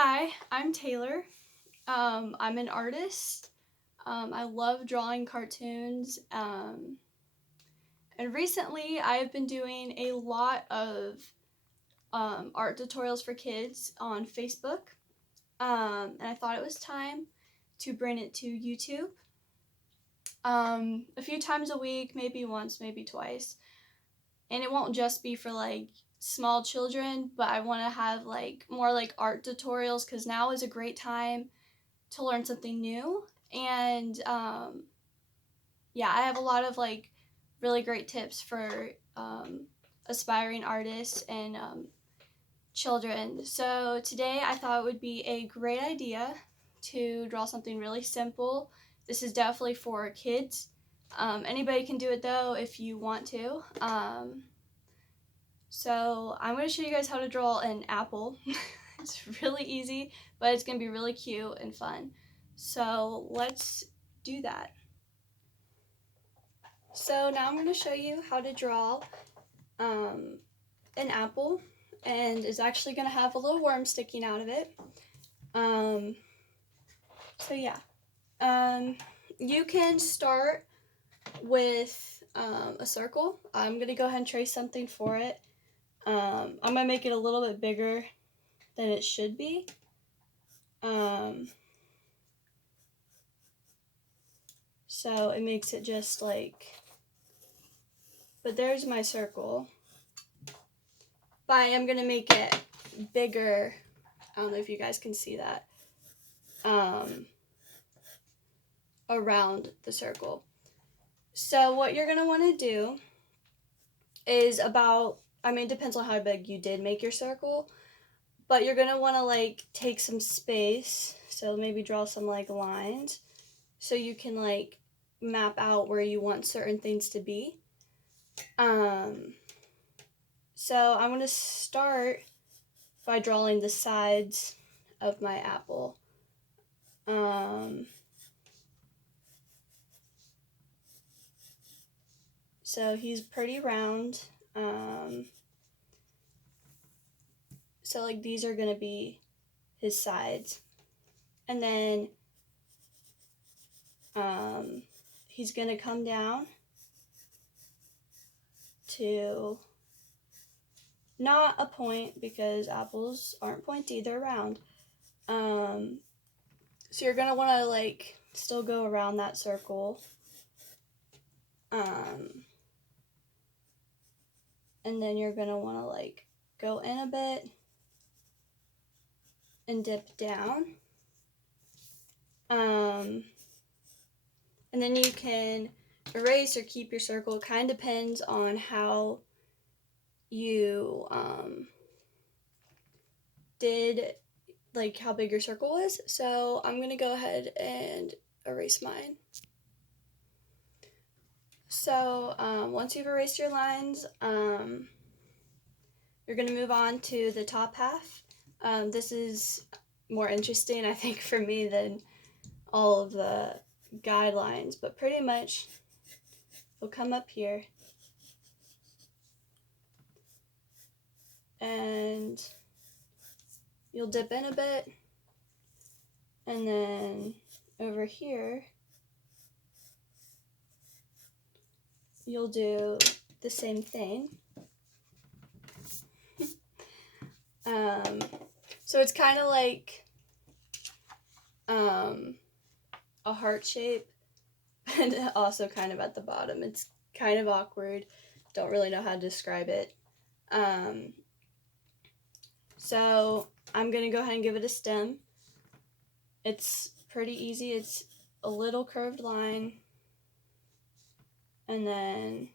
Hi, I'm Taylor. I'm an artist. I love drawing cartoons. And recently, I've been doing a lot of art tutorials for kids on Facebook. And I thought it was time to bring it to YouTube. A few times a week, maybe once, maybe twice. And it won't just be for like small children, but I want to have like more like art tutorials because now is a great time to learn something new. And yeah, I have a lot of like really great tips for aspiring artists and children. So today I thought it would be a great idea to draw something really simple. This is definitely for kids. Anybody can do it though if you want to. So I'm going to show you guys how to draw an apple. It's really easy, but it's going to be really cute and fun. So let's do that. So now I'm going to show you how to draw an apple, and it's actually going to have a little worm sticking out of it. So yeah, you can start with a circle. I'm going to go ahead and trace something for it. I'm going to make it a little bit bigger than it should be. So it makes it just like, but there's my circle. But I am going to make it bigger. I don't know if you guys can see that. Around the circle. So what you're going to want to do is it depends on how big you did make your circle, but you're going to want to like take some space. So maybe draw some like lines so you can like map out where you want certain things to be. So I'm going to start by drawing the sides of my apple. So he's pretty round. So like these are going to be his sides. And then he's going to come down to not a point because apples aren't pointy, they're round. So you're going to want to like still go around that circle. And then you're going to want to like go in a bit and dip down. And then you can erase or keep your circle. It kind of depends on how you did, like how big your circle was. So I'm going to go ahead and erase mine. So once you've erased your lines, you're going to move on to the top half. This is more interesting, I think, for me than all of the guidelines, but pretty much we'll come up here and you'll dip in a bit, and then over here you'll do the same thing. So it's kind of like a heart shape, and also kind of at the bottom. It's kind of awkward. Don't really know how to describe it. So I'm going to go ahead and give it a stem. It's pretty easy. It's a little curved line, and then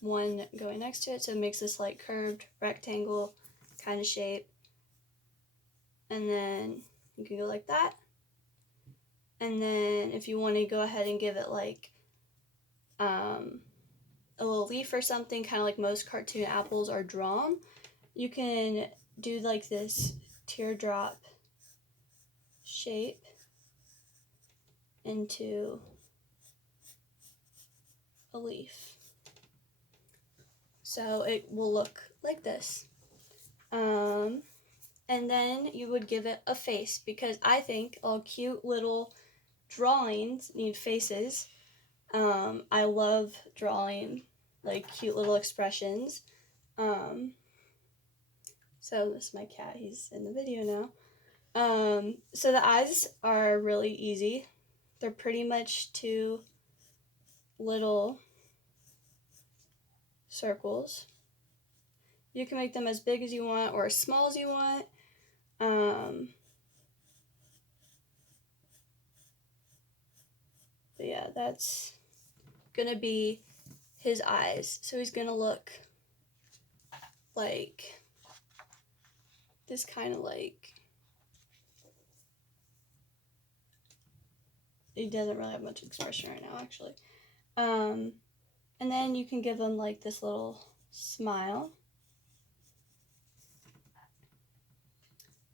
one going next to it, so it makes this like curved rectangle kind of shape. And then you can go like that. And then if you want to go ahead and give it like a little leaf or something, kind of like most cartoon apples are drawn, you can do like this teardrop shape into a leaf. So it will look like this. And then you would give it a face, because I think all cute little drawings need faces. I love drawing like cute little expressions. So this is my cat, he's in the video now. So the eyes are really easy. They're pretty much two little circles. You can make them as big as you want or as small as you want. But yeah, that's gonna be his eyes. So he's gonna look like this, kind of like, he doesn't really have much expression right now, actually. And then you can give him like this little smile.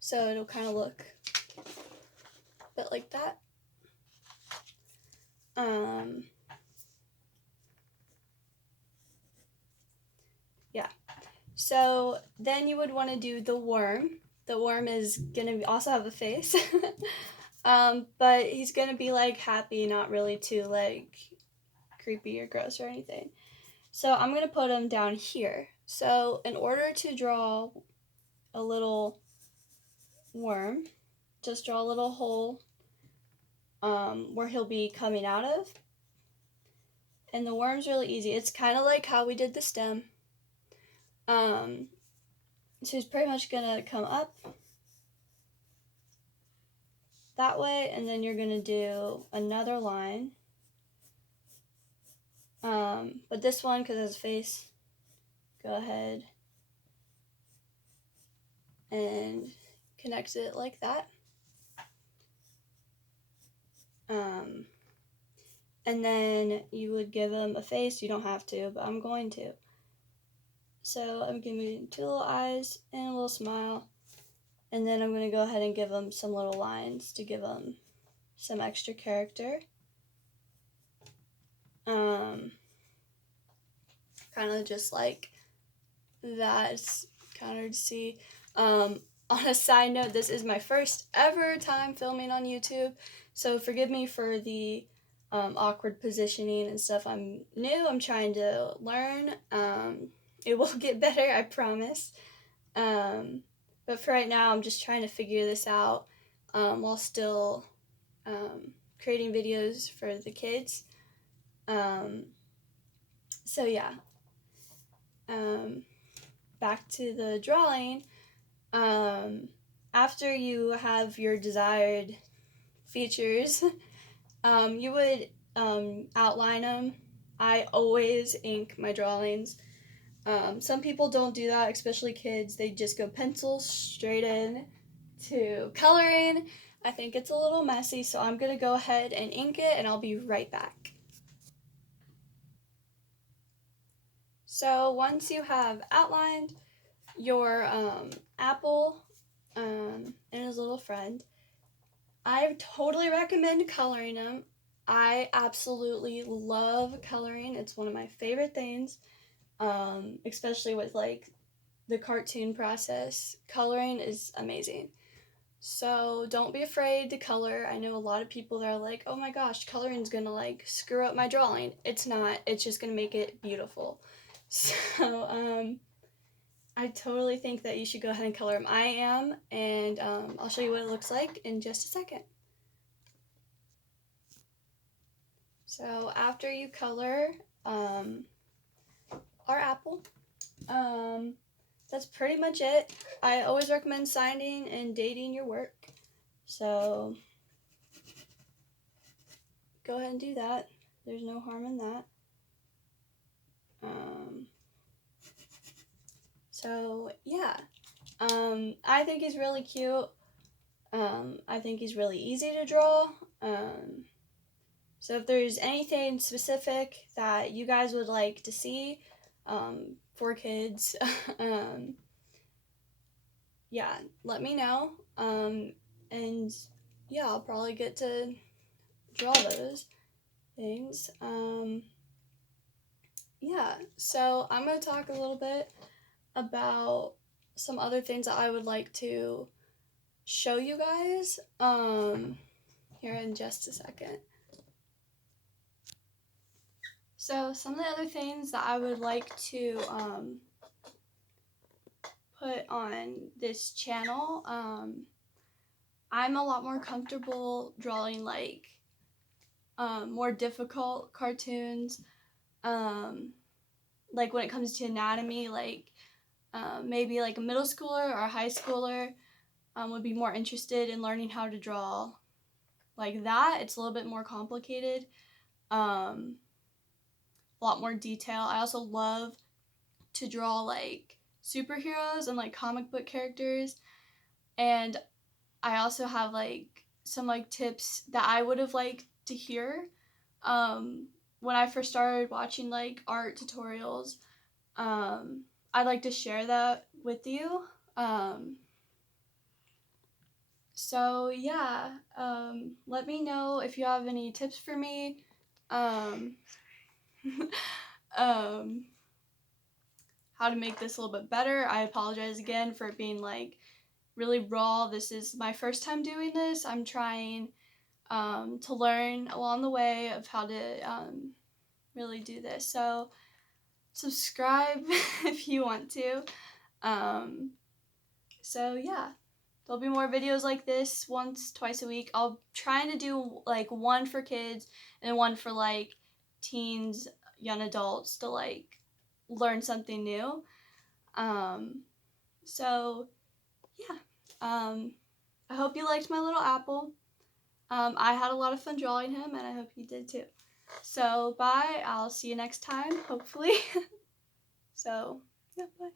So it'll kind of look a bit like that. Yeah. So then you would want to do the worm. The worm is gonna also have a face. But he's gonna be like happy, not really too like creepy or gross or anything. So I'm gonna put him down here. So in order to draw a little worm, just draw a little hole where he'll be coming out of. And the worm's really easy. It's kind of like how we did the stem. So he's pretty much gonna come up that way, and then you're gonna do another line. But this one, because it has a face, go ahead and connect it like that. And then you would give him a face. You don't have to, but I'm going to. So I'm giving him two little eyes and a little smile. And then I'm going to go ahead and give him some little lines to give him some extra character. Kind of just like that. It's kind of hard to see. On a side note, this is my first ever time filming on YouTube, so forgive me for the awkward positioning and stuff. I'm new, I'm trying to learn. It will get better, I promise. But for right now, I'm just trying to figure this out while still creating videos for the kids. So yeah. Back to the drawing. After you have your desired features, you would outline them. I always ink my drawings. Some people don't do that, especially kids. They just go pencil straight in to coloring. I think it's a little messy, so I'm gonna go ahead and ink it, and I'll be right back. So once you have outlined your apple and his little friend, I totally recommend coloring them. I absolutely love coloring. It's one of my favorite things, especially with like the cartoon process. Coloring is amazing. So don't be afraid to color. I know a lot of people that are like, oh my gosh, coloring's gonna like screw up my drawing. It's not. It's just gonna make it beautiful. So I totally think that you should go ahead and color them. I am, and I'll show you what it looks like in just a second. So after you color our apple, that's pretty much it. I always recommend signing and dating your work. So go ahead and do that. There's no harm in that. So yeah, I think he's really cute. I think he's really easy to draw. So if there's anything specific that you guys would like to see for kids, yeah, let me know. And yeah, I'll probably get to draw those things. Yeah, so I'm going to talk a little bit about some other things that I would like to show you guys here in just a second. So some of the other things that I would like to put on this channel, I'm a lot more comfortable drawing like more difficult cartoons, like when it comes to anatomy, like maybe like a middle schooler or a high schooler would be more interested in learning how to draw like that. It's a little bit more complicated, a lot more detail. I also love to draw like superheroes and like comic book characters, and I also have like some like tips that I would have liked to hear when I first started watching like art tutorials. I'd like to share that with you. So yeah, let me know if you have any tips for me. Um, um, how to make this a little bit better. I apologize again for it being like really raw. This is my first time doing this. I'm trying to learn along the way of how to really do this. So subscribe if you want to. So yeah, there'll be more videos like this twice a week. I'll try to do like one for kids and one for like teens, young adults to like learn something new. So yeah, I hope you liked my little apple. I had a lot of fun drawing him, and I hope you did too. So bye, I'll see you next time, hopefully. So yeah, bye.